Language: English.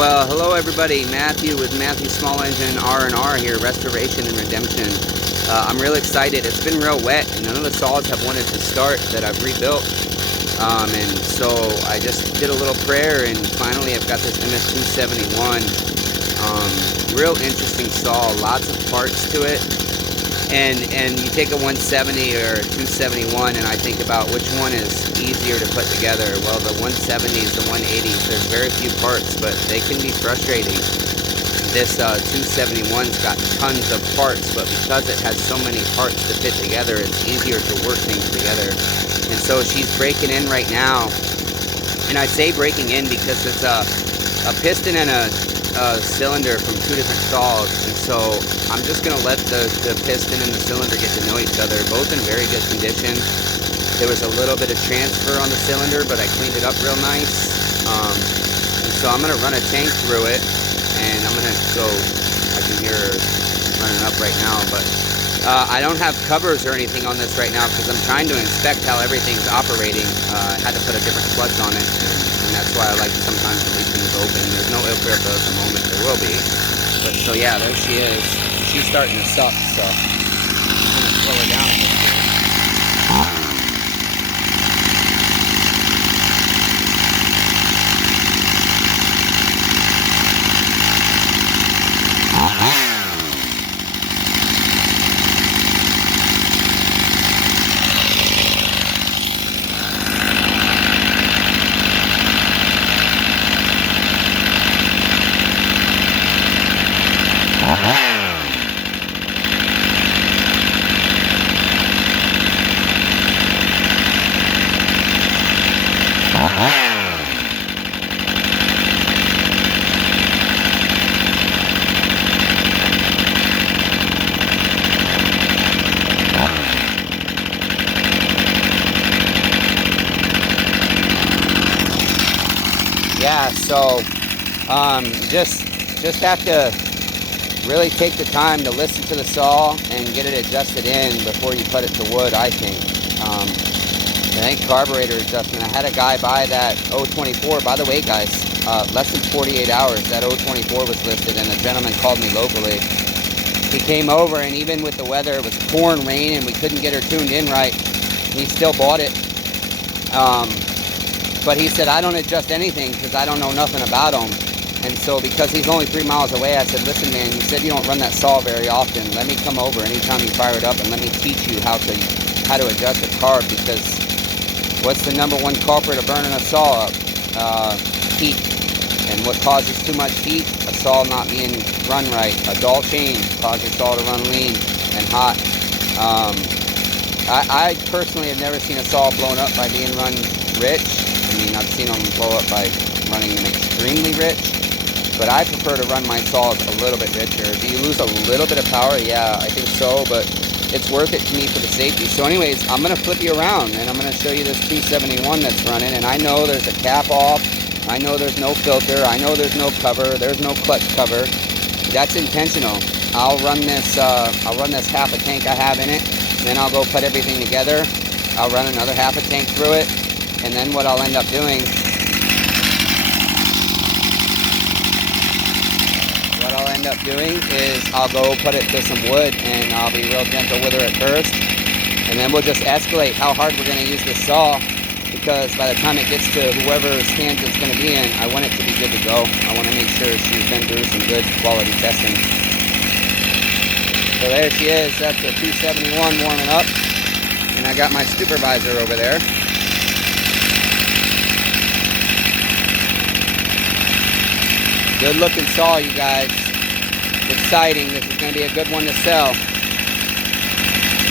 Well, hello everybody. Matthew with Matthew Small Engine R&R here, Restoration and Redemption. I'm real excited. It's been real wet and none of the saws have wanted to start that I've rebuilt. And so I just did a little prayer and finally I've got this MS271. Real interesting saw, lots of parts to it. And you take a 170 or a 271 and I think about which one is easier to put together. Well, the 170s, the 180s, there's very few parts, but they can be frustrating. This 271's got tons of parts, but because it has so many parts to fit together, it's easier to work things together. And so she's breaking in right now. And I say breaking in because it's a piston and a cylinder from two different saws, and so I'm just going to let the piston and the cylinder get to know each other, both in very good condition. There was a little bit of transfer on the cylinder, but I cleaned it up real nice. And so I'm going to run a tank through it, and I'm going to go, I can hear her running up right now, but I don't have covers or anything on this right now because I'm trying to inspect how everything's operating. I had to put a different clutch on it, and that's why I like to sometimes leave things open. There's no air flow at the moment. There will be. But so yeah, there she is. She's starting to suck, so I'm going to slow her down a bit. Yeah, so just have to really take the time to listen to the saw and get it adjusted in before you put it to wood, I think. I think carburetor adjustment. I had a guy buy that 024. By the way, guys, less than 48 hours, that 024 was listed, and a gentleman called me locally. He came over, and even with the weather, it was pouring rain, and we couldn't get her tuned in right. He still bought it. But he said, I don't adjust anything because I don't know nothing about them. And so because he's only 3 miles away, I said, listen, man, you said you don't run that saw very often. Let me come over anytime you fire it up and let me teach you how to adjust a carb, because what's the number one culprit of burning a saw up? Heat. And what causes too much heat? A saw not being run right. A dull chain causes your saw to run lean and hot. I personally have never seen a saw blown up by being run rich. I mean, I've seen them blow up by running them extremely rich, but I prefer to run my saws a little bit richer. Do you lose a little bit of power? Yeah, I think so, but it's worth it to me for the safety. So anyways, I'm going to flip you around, and I'm going to show you this 271 that's running, and I know there's a cap off. I know there's no filter. I know there's no cover. There's no clutch cover. That's intentional. I'll run this half a tank I have in it, then I'll go put everything together. I'll run another half a tank through it. And then what I'll end up doing is I'll go put it to some wood, and I'll be real gentle with her at first. And then we'll just escalate how hard we're going to use this saw, because by the time it gets to whoever's hands it's going to be in, I want it to be good to go. I want to make sure she's been through some good quality testing. So there she is. That's a 271 warming up. And I got my supervisor over there. Good looking saw, you guys. Exciting. This is going to be a good one to sell.